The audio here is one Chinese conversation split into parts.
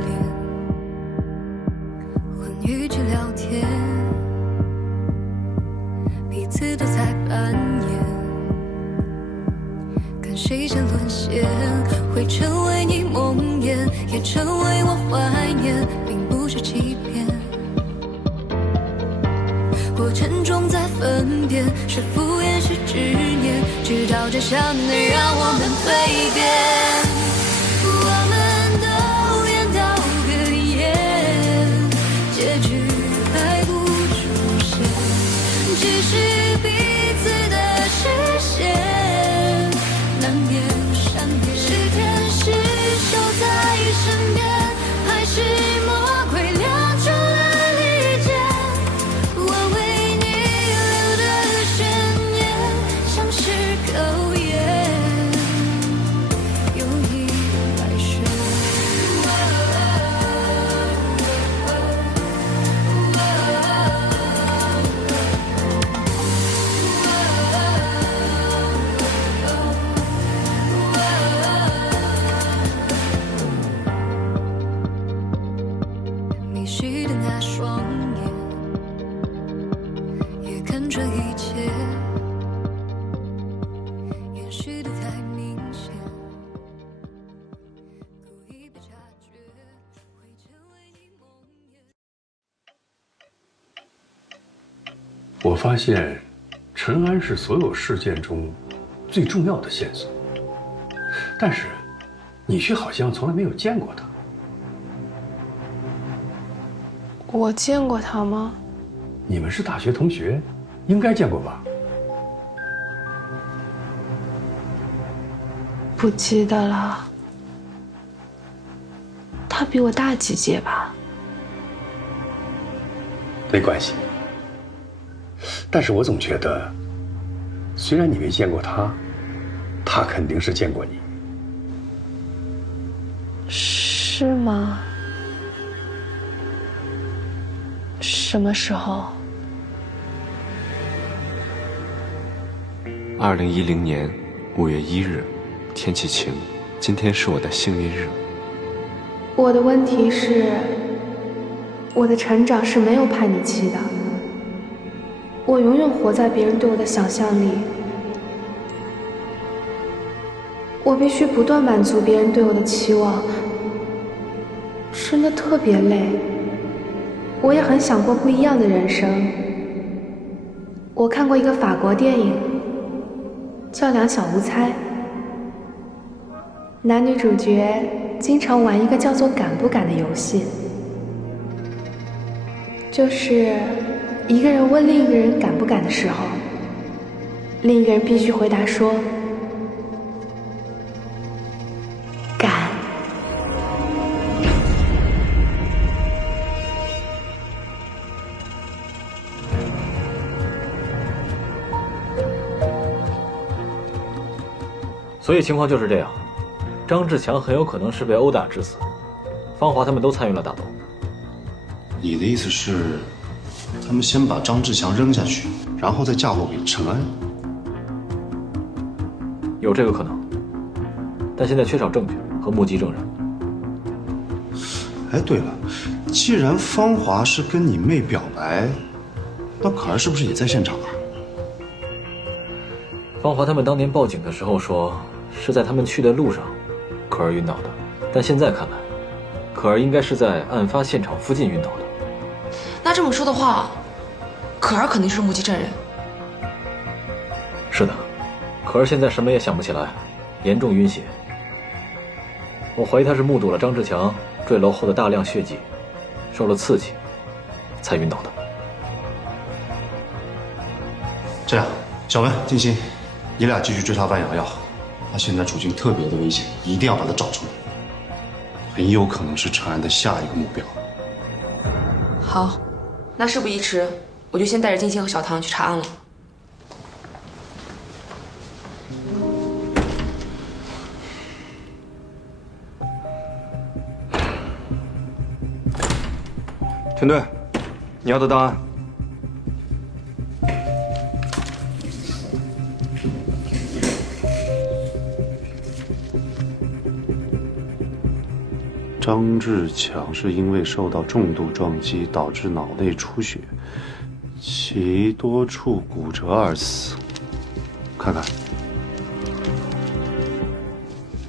脸，换语气聊天，彼此都在扮演，看谁先沦陷，会成为你梦魇，也成为我怀念，并不是欺骗。过程中在分辨，是敷衍是执念，直到真相能让我们蜕变。我们都演到个演，结局还不出现，只是彼此的视线难免闪电。是天使守在身边，还是魔鬼亮出了利剑？挽回你留的悬念，像是口烟，有意来悬。迷失的那双眼，也看穿一切，掩饰的太明显，故意被察觉，会成为你梦魇。我发现陈安是所有事件中最重要的线索，但是你却好像从来没有见过他。我见过他吗？你们是大学同学，应该见过吧？不记得了。他比我大几届吧？没关系，但是我总觉得，虽然你没见过他，他肯定是见过你。是吗？什么时候？2010年5月1日，天气晴，今天是我的幸运日。我的问题是，我的成长是没有叛逆期的，我永远活在别人对我的想象里，我必须不断满足别人对我的期望，真的特别累。我也很想过不一样的人生。我看过一个法国电影，叫《两小无猜》，男女主角经常玩一个叫做“敢不敢”的游戏，就是一个人问另一个人敢不敢的时候，另一个人必须回答说敢。所以情况就是这样，张志强很有可能是被殴打致死，方华他们都参与了打斗。你的意思是，他们先把张志强扔下去，然后再嫁祸给陈安？有这个可能，但现在缺少证据和目击证人。哎，对了，既然芳华是跟你妹表白，那可儿是不是也在现场啊？方华他们当年报警的时候说，是在他们去的路上，可儿晕倒的。但现在看来，可儿应该是在案发现场附近晕倒的。那这么说的话，可儿肯定是目击证人。是的，可儿现在什么也想不起来，严重晕血。我怀疑他是目睹了张志强坠楼后的大量血迹，受了刺激，才晕倒的。这样，小文、静心，你俩继续追查万瑶瑶，她现在处境特别的危险，一定要把她找出来，很有可能是陈安的下一个目标。好，那事不宜迟，我就先带着金星和小唐去查案了。全队，你要的档案。张志强是因为受到重度撞击导致脑内出血，其多处骨折而死。看看，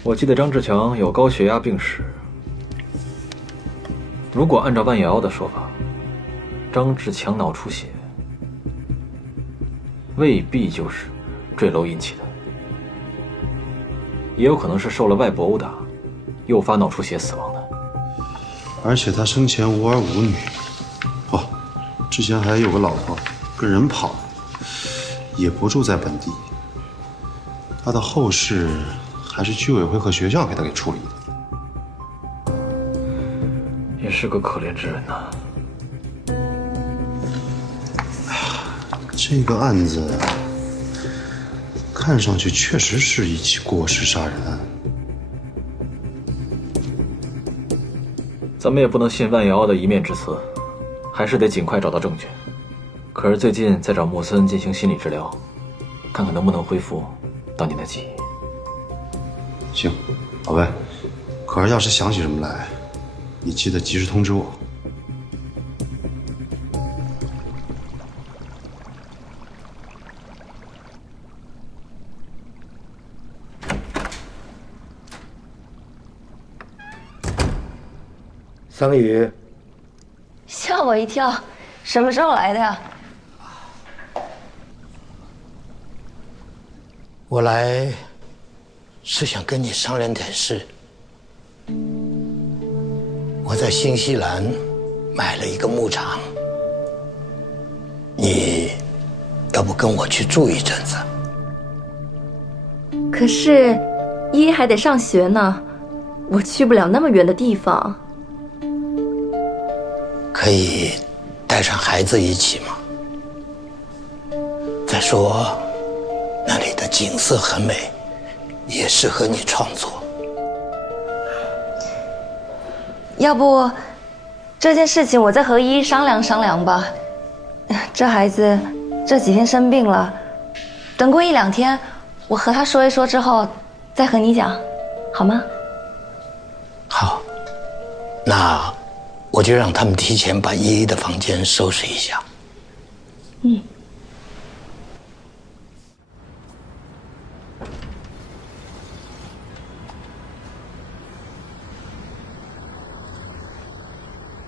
我记得张志强有高血压病史。如果按照万瑶的说法，张志强脑出血未必就是坠楼引起的，也有可能是受了外部殴打，诱发脑出血死亡的。而且他生前无儿无女，之前还有个老婆跟人跑了，也不住在本地。他的后事还是居委会和学校给他给处理的。也是个可怜之人呐。这个案子看上去确实是一起过失杀人案。咱们也不能信万瑶的一面之词，还是得尽快找到证据。可是最近在找穆森进行心理治疗，看看能不能恢复当年的记忆。行，宝贝，可是要是想起什么来，你记得及时通知我。桑榆，吓我一跳，什么时候来的呀？我来是想跟你商量点事。我在新西兰买了一个牧场，你要不跟我去住一阵子？可是依依还得上学呢，我去不了那么远的地方。可以带上孩子一起吗？再说，那里的景色很美，也适合你创作。要不，这件事情我再和依依商量商量吧。这孩子这几天生病了，等过1-2天，我和他说一说之后，再和你讲，好吗？好，那我就让他们提前把依依的房间收拾一下。嗯。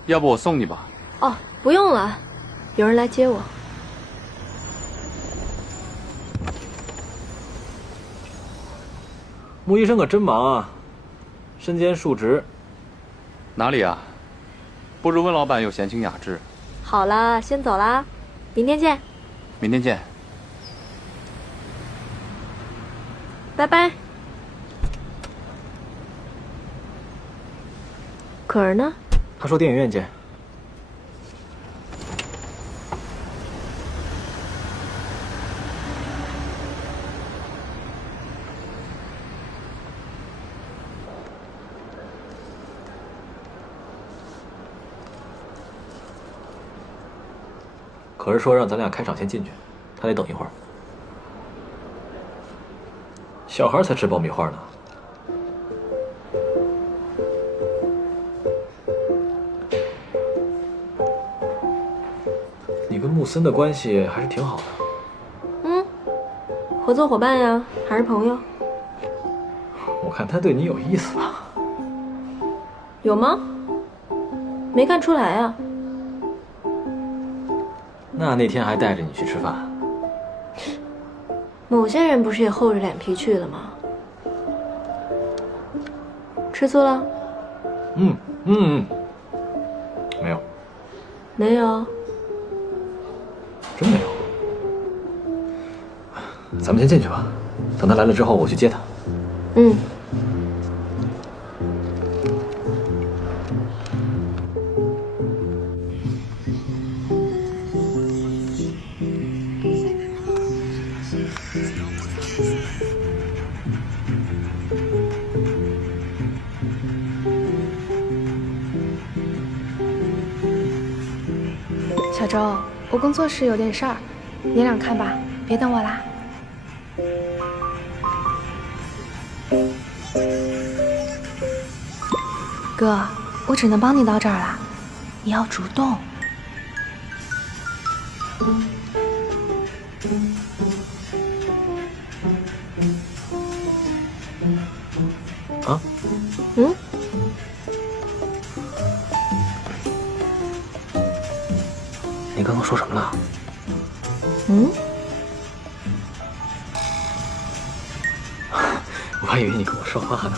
要不我送你吧？哦，不用了，有人来接我。穆医生可真忙啊，身兼数职。哪里啊？不如温老板有闲情雅致。好了，先走啦，明天见。明天见。拜拜。可儿呢？他说电影院见。可是说让咱俩开场先进去，他得等一会儿。小孩才吃爆米花呢。你跟穆森的关系还是挺好的。嗯，合作伙伴呀，还是朋友？我看他对你有意思吧？有吗？没看出来啊。那天还带着你去吃饭。某些人不是也厚着脸皮去的吗？吃醋了？没有。没有。真没有。咱们先进去吧，等他来了之后我去接他。嗯。小周，我工作室有点事儿，你俩看吧，别等我啦。哥，我只能帮你到这儿了，你要主动。啊？嗯？你刚刚说什么了？嗯？我还以为你跟我说话呢。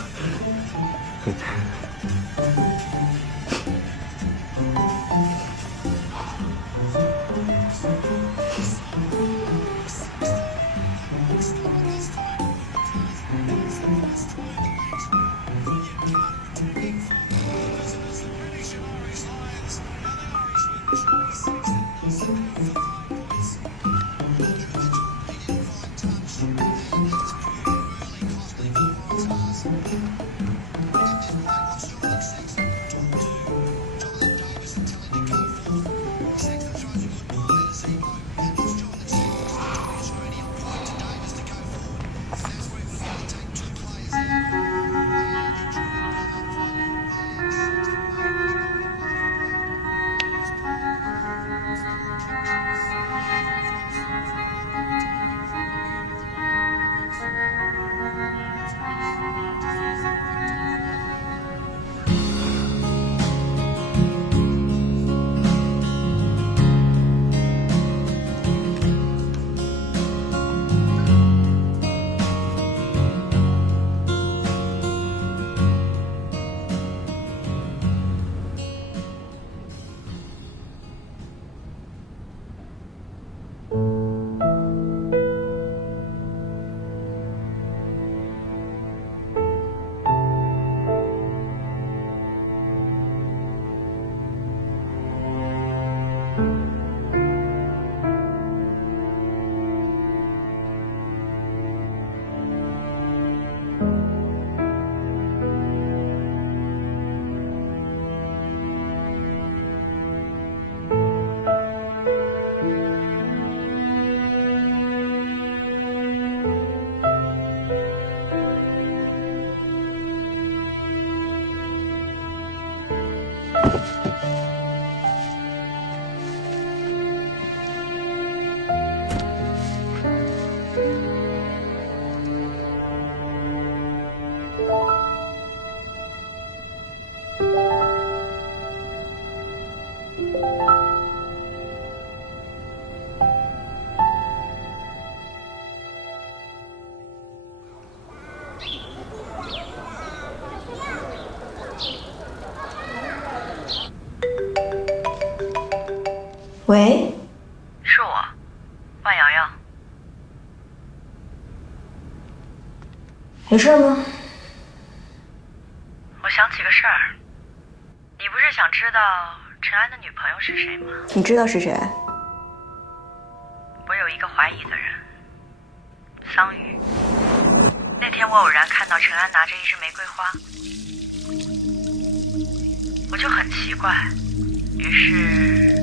喂，是我，万瑶瑶。有事吗？我想起个事儿，你不是想知道陈安的女朋友是谁吗？你知道是谁？我有一个怀疑的人，桑榆。那天我偶然看到陈安拿着一支玫瑰花，我就很奇怪，于是。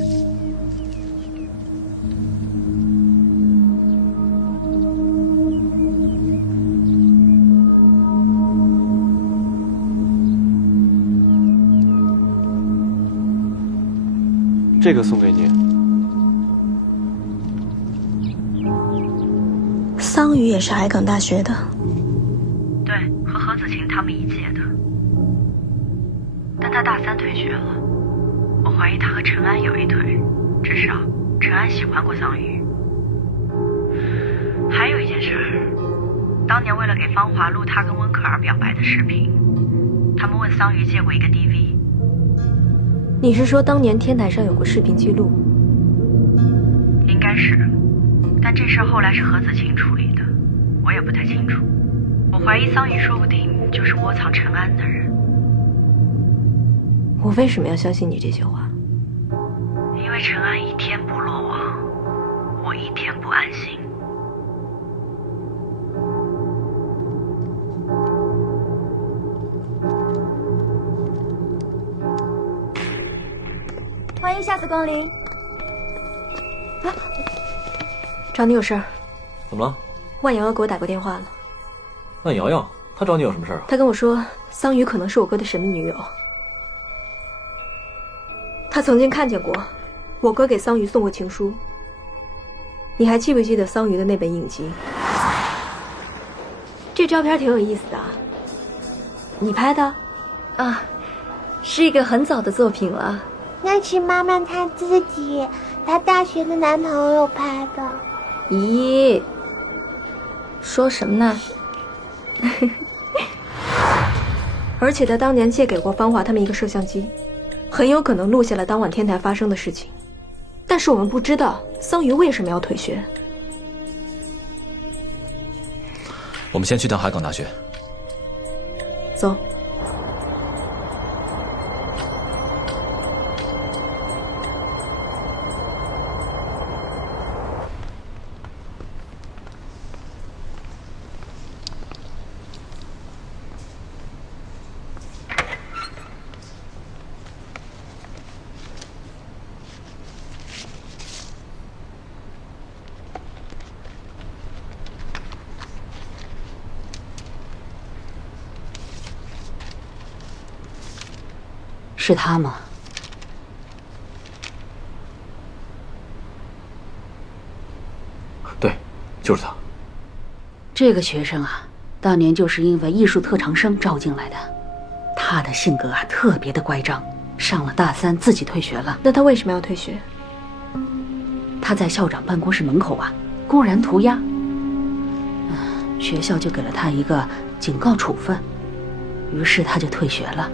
这个送给你。桑榆也是海港大学的。对，和何子晴他们一届的。但他大3退学了，我怀疑他和陈安有一腿，至少陈安喜欢过桑榆。还有一件事，当年为了给芳华录他跟温可儿表白的视频，他们问桑榆借过一个 DV。你是说当年天台上有过视频记录？应该是，但这事后来是何子晴处理的，我也不太清楚。我怀疑桑榆说不定就是窝藏陈安的人。我为什么要相信你这些话？因为陈安一天不落网，我一天不安心。欢迎下次光临。啊，找你有事儿。怎么了？万瑶瑶给我打过电话了。万瑶瑶，她找你有什么事儿啊？她跟我说，桑榆可能是我哥的神秘女友。他曾经看见过我哥给桑榆送过情书。你还记不记得桑榆的那本影集？这照片挺有意思的，你拍的？啊，是一个很早的作品了。那是妈妈她自己，她大学的男朋友拍的。咦，说什么呢？而且他当年借给过芳华他们一个摄像机，很有可能录下了当晚天台发生的事情。但是我们不知道桑榆为什么要退学。我们先去趟海港大学。走。是他吗？对，就是他。这个学生啊，当年就是因为艺术特长生招进来的。他的性格啊，特别的乖张，上了大3自己退学了。那他为什么要退学？他在校长办公室门口啊，公然涂鸦。学校就给了他一个警告处分，于是他就退学了。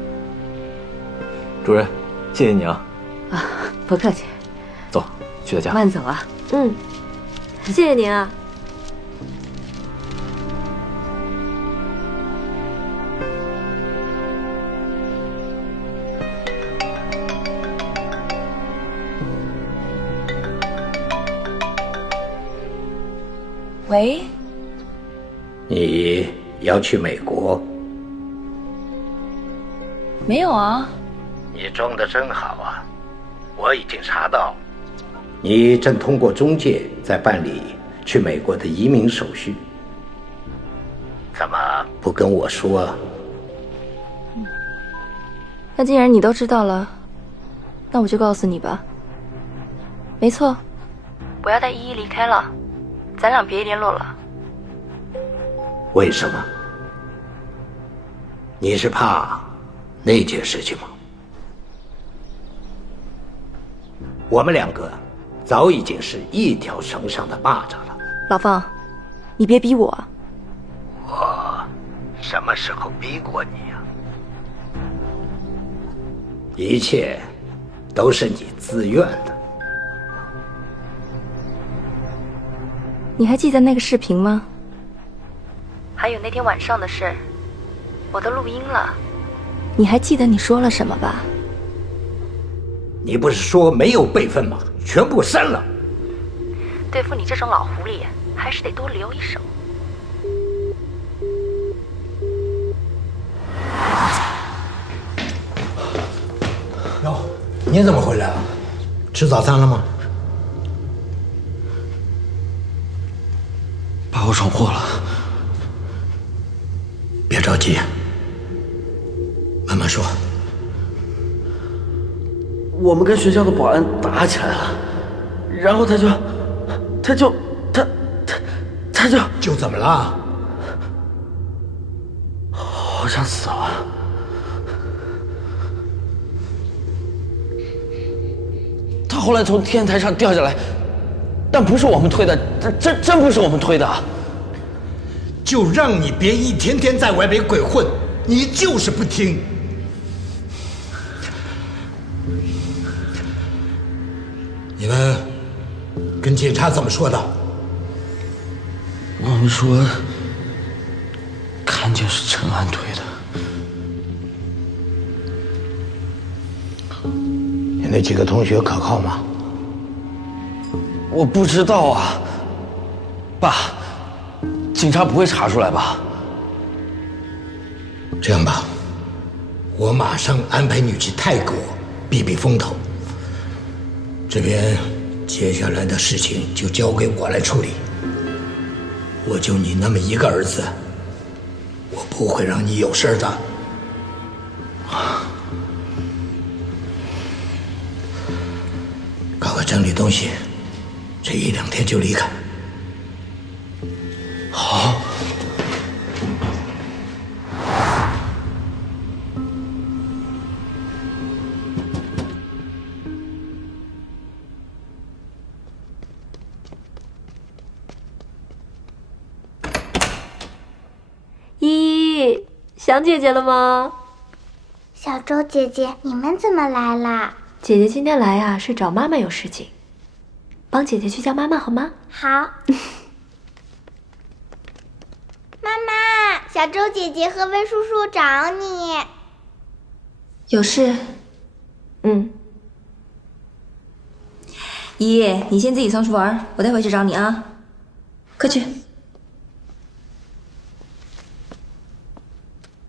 主任，谢谢你啊！啊，不客气。走，去他家。慢走啊。嗯，谢谢您啊。喂？你要去美国？没有啊。你装得真好啊！我已经查到，你正通过中介在办理去美国的移民手续。怎么不跟我说？那既然你都知道了，那我就告诉你吧。没错，我要带依依离开了，咱俩别联络了。为什么？你是怕那件事情吗？我们两个早已经是一条绳上的蚂蚱了。老方，你别逼我。我什么时候逼过你呀？一切都是你自愿的。你还记得那个视频吗？还有那天晚上的事，我都录音了。你还记得你说了什么吧？你不是说没有备份吗？全部删了。对付你这种老狐狸，还是得多留一手。哟，你怎么回来了？吃早餐了吗？把我闯祸了。别着急，慢慢说。我们跟学校的保安打起来了，然后他就怎么了？好像死了。他后来从天台上掉下来，但不是我们推的，真不是我们推的。就让你别一天天在外边鬼混，你就是不听。你们跟警察怎么说的？我们说看见是陈安推的。你那几个同学可靠吗？我不知道啊，爸，警察不会查出来吧？这样吧，我马上安排你去泰国避避风头。这边接下来的事情就交给我来处理。我就你那么一个儿子，我不会让你有事的。快整理东西，这1、2天就离开。好。依依，想姐姐了吗？小周姐姐，你们怎么来啦？姐姐今天来啊，是找妈妈有事情，帮姐姐去叫妈妈好吗？好。妈妈，小周姐姐和魏叔叔找你。有事？依依，你先自己上去玩，我待会去找你啊。快去。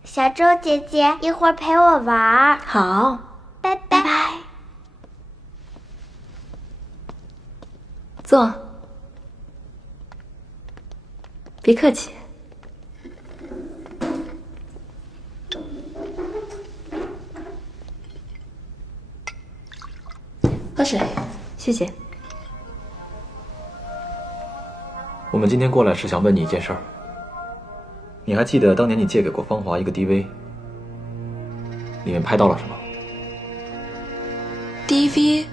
小周姐姐，一会儿陪我玩。好，拜拜。拜拜。坐。别客气。喝水。谢谢。我们今天过来是想问你一件事儿。你还记得当年你借给过芳华一个 DV， 里面拍到了什么 ？DV？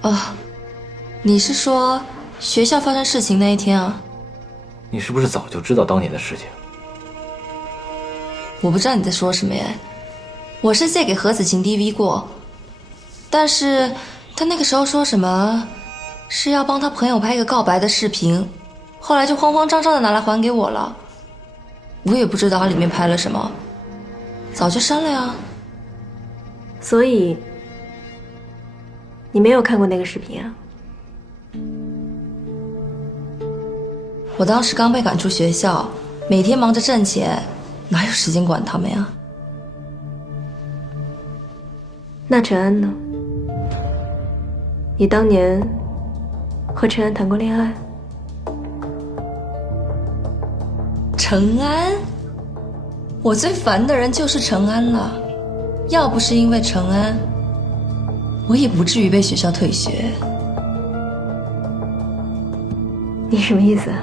哦，你是说学校发生事情那一天啊？你是不是早就知道当年的事情？我不知道你在说什么耶。我是借给何子晴 DV 过，但是他那个时候说什么是要帮他朋友拍一个告白的视频，后来就慌慌张张的拿来还给我了。我也不知道它里面拍了什么，早就删了呀。所以你没有看过那个视频啊？我当时刚被赶出学校，每天忙着挣钱，哪有时间管他们呀？那陈安呢？你当年和陈安谈过恋爱？陈安，我最烦的人就是陈安了。要不是因为陈安，我也不至于被学校退学。你什么意思啊？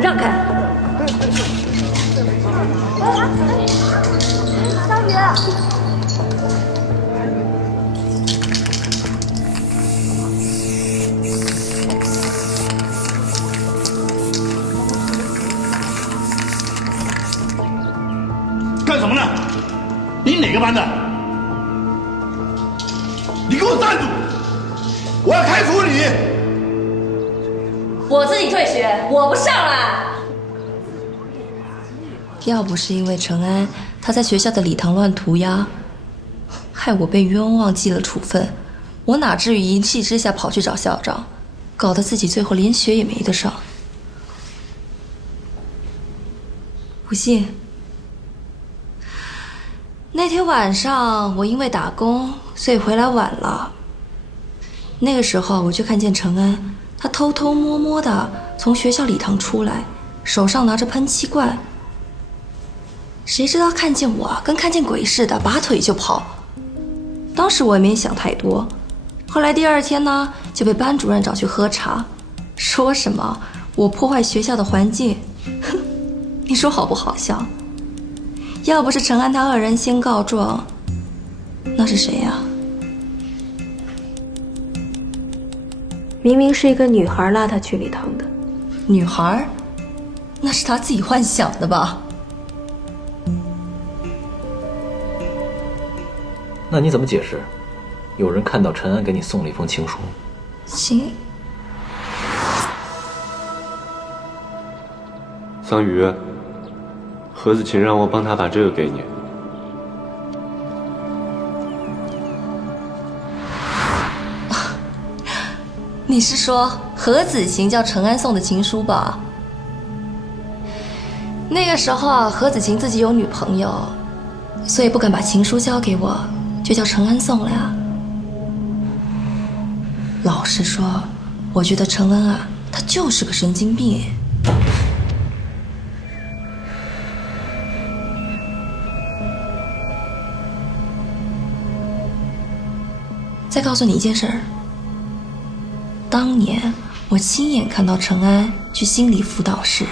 让开！小雨。干什么呢？你哪个班的？你给我站住！我要开除你！我自己退学，我不上了。要不是因为陈安他在学校的礼堂乱涂鸦，害我被冤枉记了处分，我哪至于一气之下跑去找校长，搞得自己最后连学也没得上。不信？那天晚上我因为打工，所以回来晚了。那个时候我就看见陈安，他偷偷摸摸的从学校礼堂出来，手上拿着喷漆罐。谁知道看见我跟看见鬼似的，拔腿就跑。当时我也没想太多，后来第二天呢，就被班主任找去喝茶，说什么我破坏学校的环境。哼，你说好不好笑？要不是陈安他恶人先告状，那是谁呀？明明是一个女孩拉他去礼堂的。女孩？那是他自己幻想的吧？那你怎么解释？有人看到陈安给你送了一封情书。行。桑榆，何子晴让我帮他把这个给你。你是说何子晴叫陈安送的情书吧？那个时候何子晴自己有女朋友，所以不敢把情书交给我，就叫陈安送了呀。老实说，我觉得陈安啊，他就是个神经病。再告诉你一件事儿，当年我亲眼看到陈安去心理辅导室。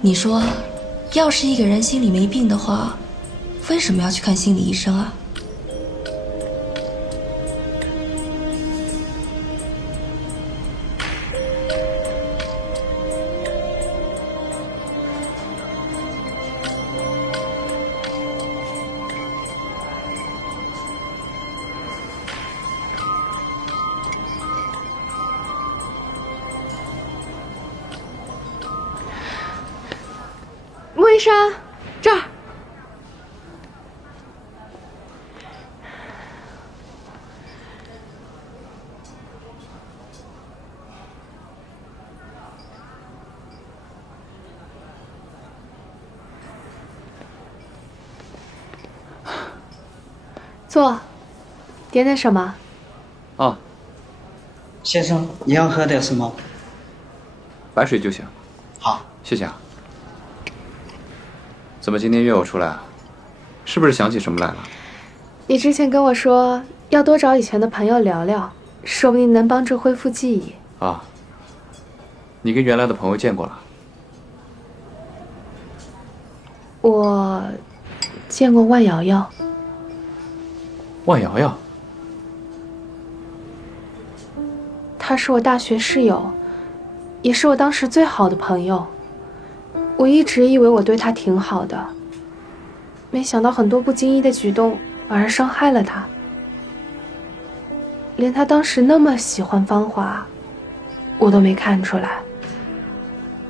你说，要是一个人心里没病的话，为什么要去看心理医生啊？莫医生，这儿。坐，点点什么？哦，先生，你要喝点什么？白水就行。好，谢谢啊。怎么今天约我出来啊？是不是想起什么来了？你之前跟我说要多找以前的朋友聊聊，说不定能帮助恢复记忆。啊，你跟原来的朋友见过了？我见过万瑶瑶。万瑶瑶？她是我大学室友，也是我当时最好的朋友。我一直以为我对她挺好的，没想到很多不经意的举动反而伤害了她。连她当时那么喜欢芳华，我都没看出来。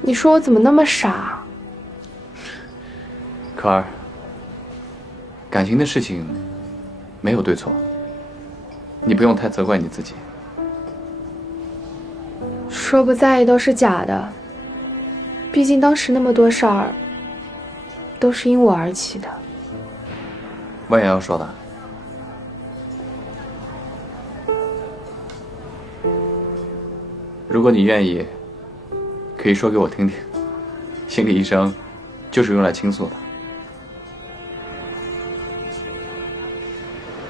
你说我怎么那么傻？可儿，感情的事情没有对错，你不用太责怪你自己。说不在意都是假的，毕竟当时那么多事儿都是因我而起的。万瑶瑶说的。如果你愿意，可以说给我听听。心理医生就是用来倾诉的。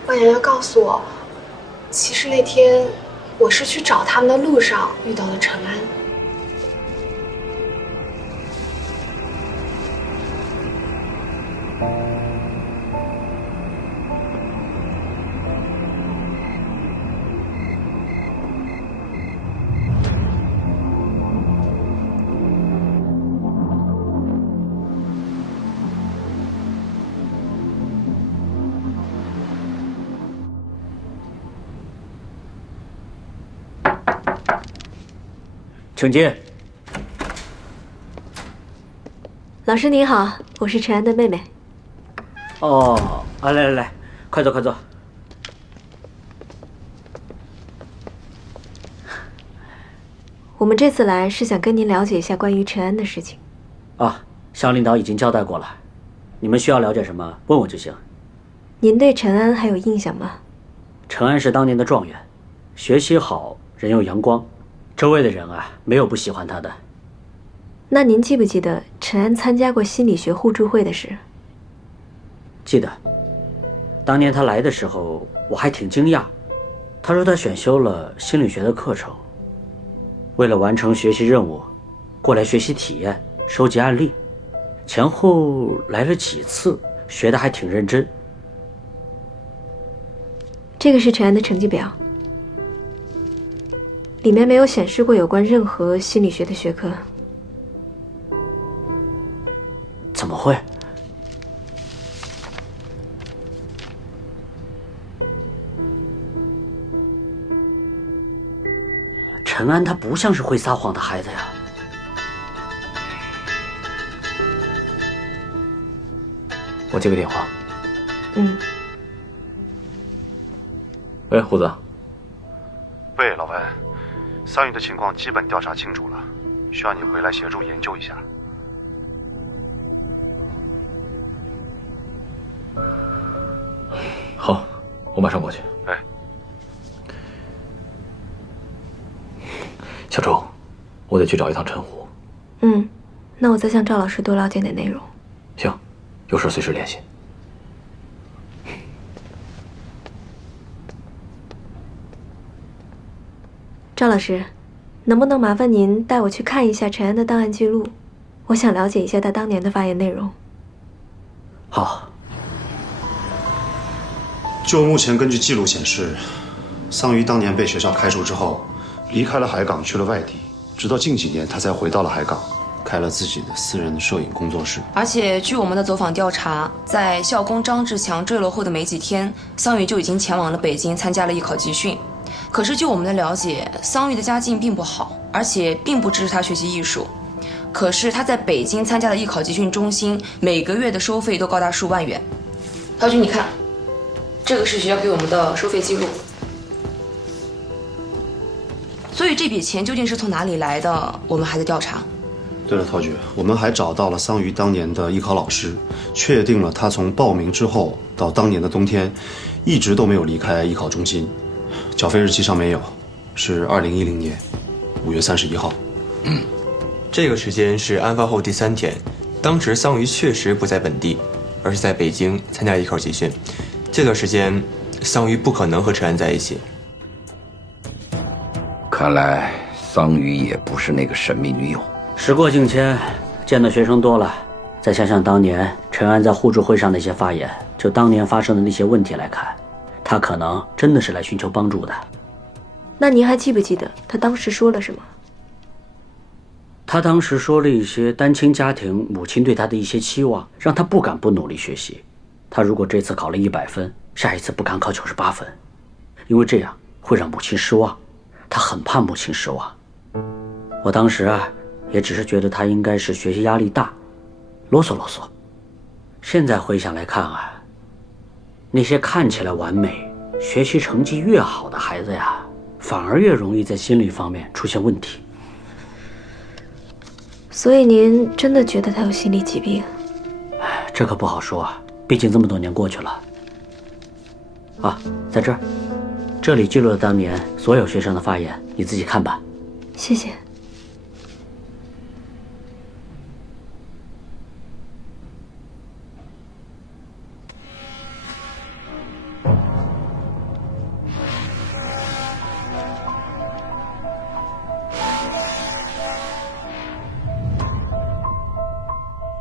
万瑶瑶告诉我，其实那天我是去找他们的路上遇到了陈安。请进。老师您好，我是陈安的妹妹。哦，来来来，快坐快坐。我们这次来是想跟您了解一下关于陈安的事情。啊，向领导已经交代过了，你们需要了解什么问我就行。您对陈安还有印象吗？陈安是当年的状元，学习好，人又阳光。周围的人啊，没有不喜欢他的。那您记不记得陈安参加过心理学互助会的事？记得。当年他来的时候，我还挺惊讶。他说他选修了心理学的课程，为了完成学习任务，过来学习体验，收集案例，前后来了几次，学得还挺认真。这个是陈安的成绩表。里面没有显示过有关任何心理学的学科。怎么会？陈安他不像是会撒谎的孩子呀。我接个电话。嗯。喂，胡子。喂，老文。桑榆的情况基本调查清楚了，需要你回来协助研究一下。好，我马上过去。哎，小周，我得去找一趟陈虎。那我再向赵老师多了解点内容。行，有事随时联系。赵老师，能不能麻烦您带我去看一下陈安的档案记录？我想了解一下他当年的发言内容。好。就目前根据记录显示，桑榆当年被学校开除之后，离开了海港，去了外地，直到近几年他才回到了海港，开了自己的私人摄影工作室。而且据我们的走访调查，在校工张志强坠楼后的没几天，桑榆就已经前往了北京参加了艺考集训。可是就我们的了解，桑榆的家境并不好，而且并不支持他学习艺术。可是他在北京参加的艺考集训中心，每个月的收费都高达数万元。陶军，你看，这个是学校给我们的收费记录。所以这笔钱究竟是从哪里来的，我们还在调查。对了，陶局，我们还找到了桑榆当年的艺考老师，确定了他从报名之后到当年的冬天，一直都没有离开艺考中心。缴费日期上没有，是2010年5月31号。这个时间是案发后第3天，当时桑榆确实不在本地，而是在北京参加艺考集训。这段时间，桑榆不可能和陈安在一起。看来桑榆也不是那个神秘女友。时过境迁，见的学生多了，再想想当年陈安在互助会上的一些发言，就当年发生的那些问题来看，他可能真的是来寻求帮助的。那您还记不记得他当时说了什么？他当时说了一些单亲家庭母亲对他的一些期望，让他不敢不努力学习。他如果这次考了100分，下一次不敢考98分，因为这样会让母亲失望。他很怕母亲失望。我当时也只是觉得他应该是学习压力大，啰嗦啰嗦。现在回想来看那些看起来完美、学习成绩越好的孩子反而越容易在心理方面出现问题。所以您真的觉得他有心理疾病？这可不好说毕竟这么多年过去了。在这儿，这里记录了当年所有学生的发言，你自己看吧。谢谢。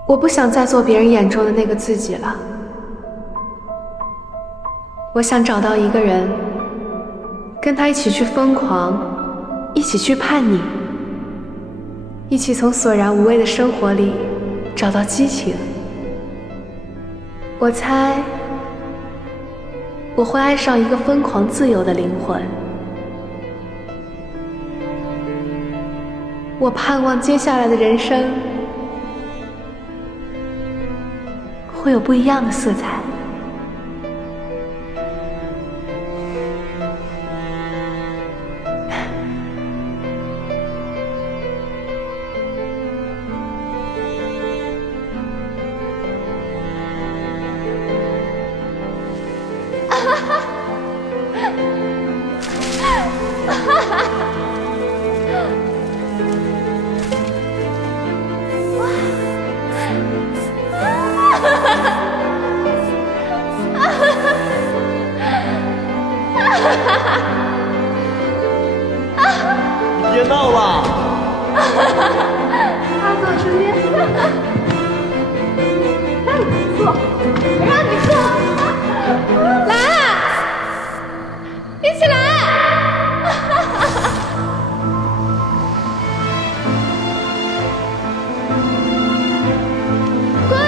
我不想再做别人眼中的那个自己了。我想找到一个人，跟他一起去疯狂，一起去叛逆，一起从索然无味的生活里找到激情。我猜，我会爱上一个疯狂自由的灵魂。我盼望接下来的人生会有不一样的色彩。别闹了！阿总这边，让你坐，让你坐，来，一起来！过来！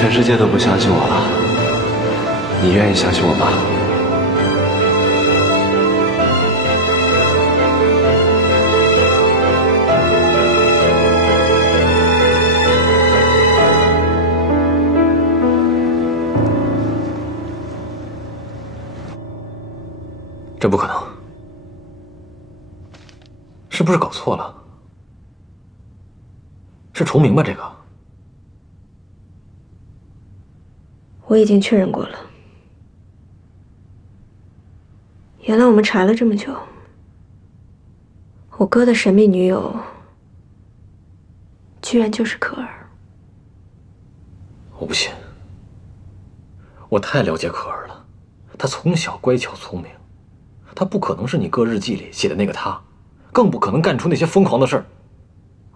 全世界都不相信我了，你愿意相信我吗？这不可能，是不是搞错了？是重名吧？这个我已经确认过了。原来我们查了这么久，我哥的神秘女友居然就是可儿。我不信，我太了解可儿了，她从小乖巧聪明。他不可能是你哥日记里写的那个他，更不可能干出那些疯狂的事儿。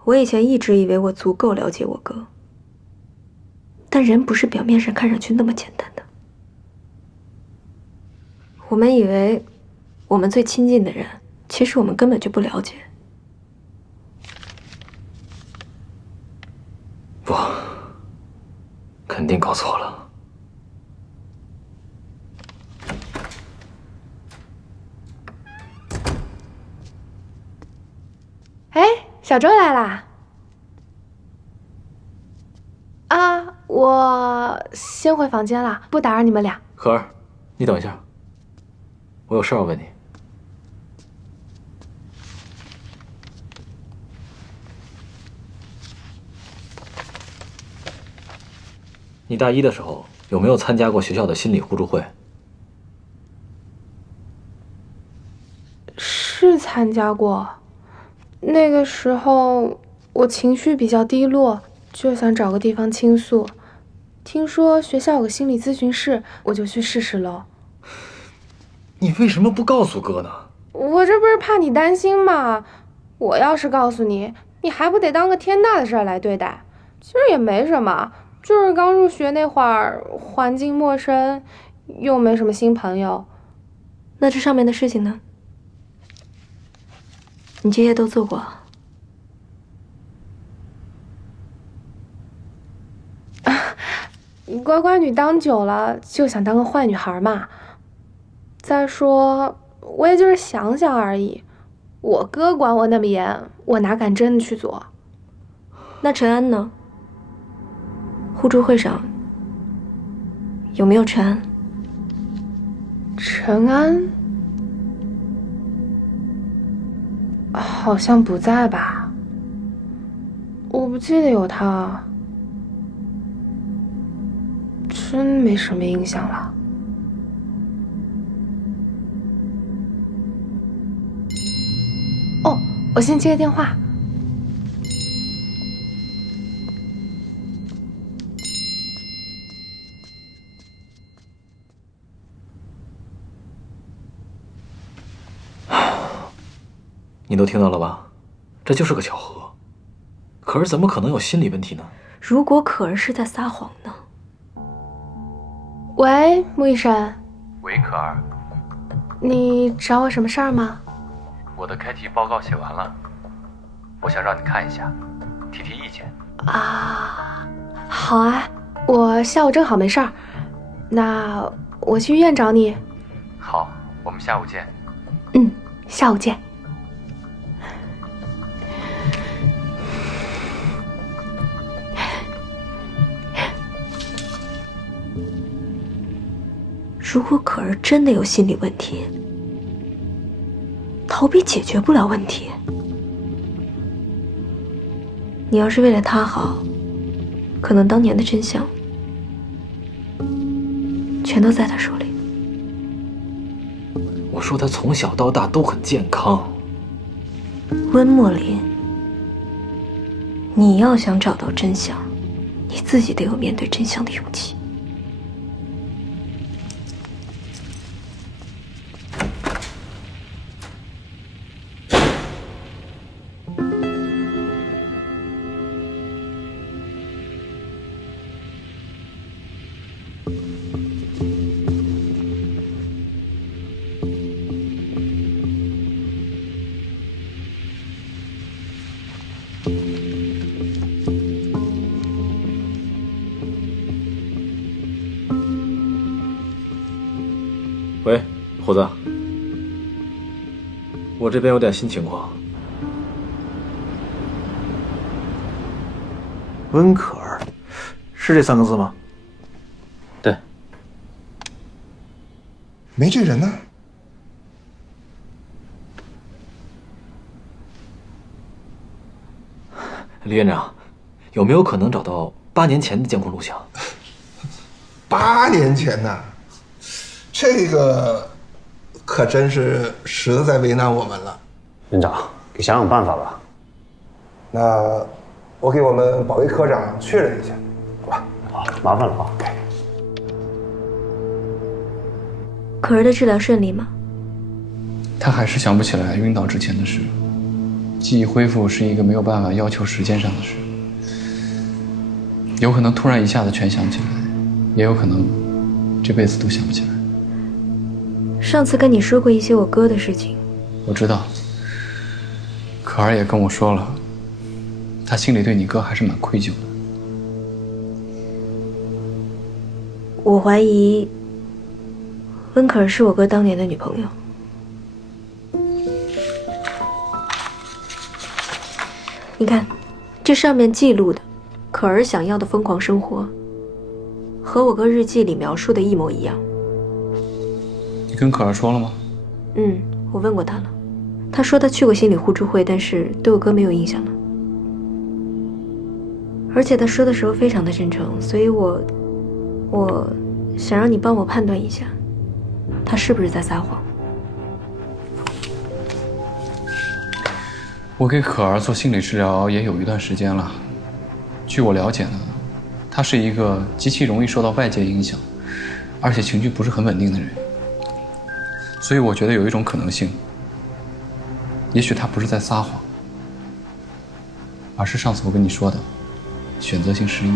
我以前一直以为我足够了解我哥，但人不是表面上看上去那么简单的。我们以为我们最亲近的人，其实我们根本就不了解。不，肯定搞错了。哎，小周来啦！啊，我先回房间了，不打扰你们俩。可儿，你等一下，我有事要问你。你大一的时候有没有参加过学校的心理互助会？是参加过。那个时候我情绪比较低落，就想找个地方倾诉。听说学校有个心理咨询室，我就去试试喽。你为什么不告诉哥呢？我这不是怕你担心吗？我要是告诉你，你还不得当个天大的事儿来对待？其实也没什么，就是刚入学那会儿，环境陌生，又没什么新朋友。那这上面的事情呢？你这些都做过？乖乖女当久了，就想当个坏女孩嘛。再说，我也就是想想而已。我哥管我那么严，我哪敢真的去做？那陈安呢？互助会上有没有陈安？陈安？好像不在吧，我不记得有他，真没什么印象了。哦，我先接个电话。你都听到了吧？这就是个巧合。可儿怎么可能有心理问题呢？如果可儿是在撒谎呢？喂，穆医生。喂，可儿。你找我什么事儿吗？我的开题报告写完了，我想让你看一下，提提意见。啊，好啊，我下午正好没事儿，那我去医院找你。好，我们下午见。嗯，下午见。如果可儿真的有心理问题，逃避解决不了问题。你要是为了她好，可能当年的真相全都在她手里。我说她从小到大都很健康。温墨林，你要想找到真相，你自己得有面对真相的勇气。我这边有点新情况。温可儿，是这3个字吗？对。没这人呢。李院长，有没有可能找到8年前的监控录像？8年前呐，这个可真是实在为难我们了。院长，给想想办法吧。那我给我们保卫科长确认一下，好吧？好，麻烦了啊。可儿的治疗顺利吗？他还是想不起来晕倒之前的事。记忆恢复是一个没有办法要求时间上的事，有可能突然一下子全想起来，也有可能这辈子都想不起来。上次跟你说过一些我哥的事情，我知道，可儿也跟我说了，他心里对你哥还是蛮愧疚的。我怀疑温可儿是我哥当年的女朋友。你看，这上面记录的可儿想要的疯狂生活，和我哥日记里描述的一模一样。你跟可儿说了吗？我问过他了，他说他去过心理互助会，但是对我哥没有印象了。而且他说的时候非常的真诚，所以我想让你帮我判断一下，他是不是在撒谎。我给可儿做心理治疗也有一段时间了，据我了解呢，她是一个极其容易受到外界影响，而且情绪不是很稳定的人，所以我觉得有一种可能性，也许她不是在撒谎，而是上次我跟你说的选择性失忆。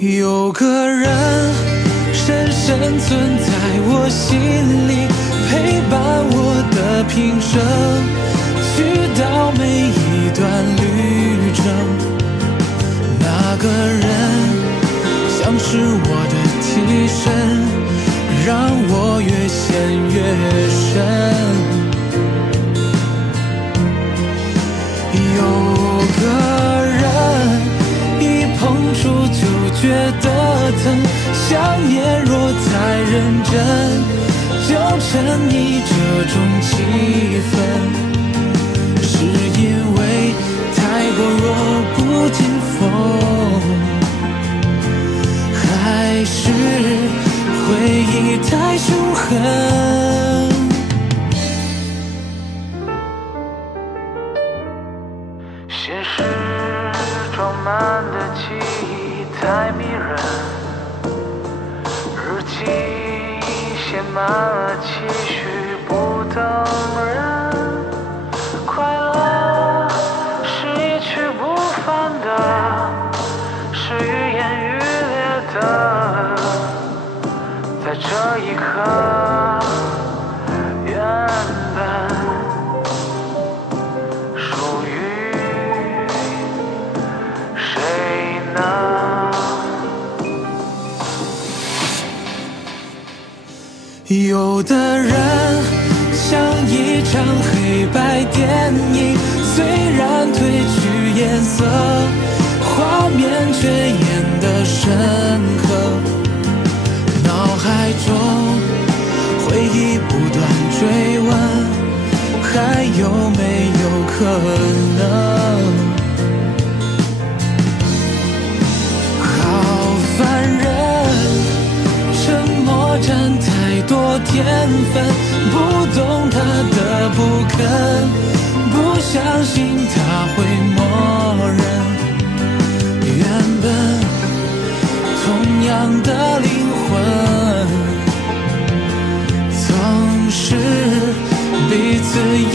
有个人深深存在我心里，陪伴我的平生，去到每一段旅程。那个人像是我的替身，让我越陷越深。有个人一碰触就觉得疼，想念若再认真，就沉溺这种气氛。是因为太过弱不禁风，还是回忆太凶狠？现实装满的记忆太迷人，日记写满了期许不等人。快乐是一去不返的，是愈演愈烈的，在这一刻原本属于谁呢？有的人像一场黑白电影，虽然褪去颜色，画面却演得深刻。脑海中回忆不断追问，还有没有可能？好烦人，沉默占太多天分，不懂他的不肯，不相信他会默认。原本同样的灵魂，曾是彼此一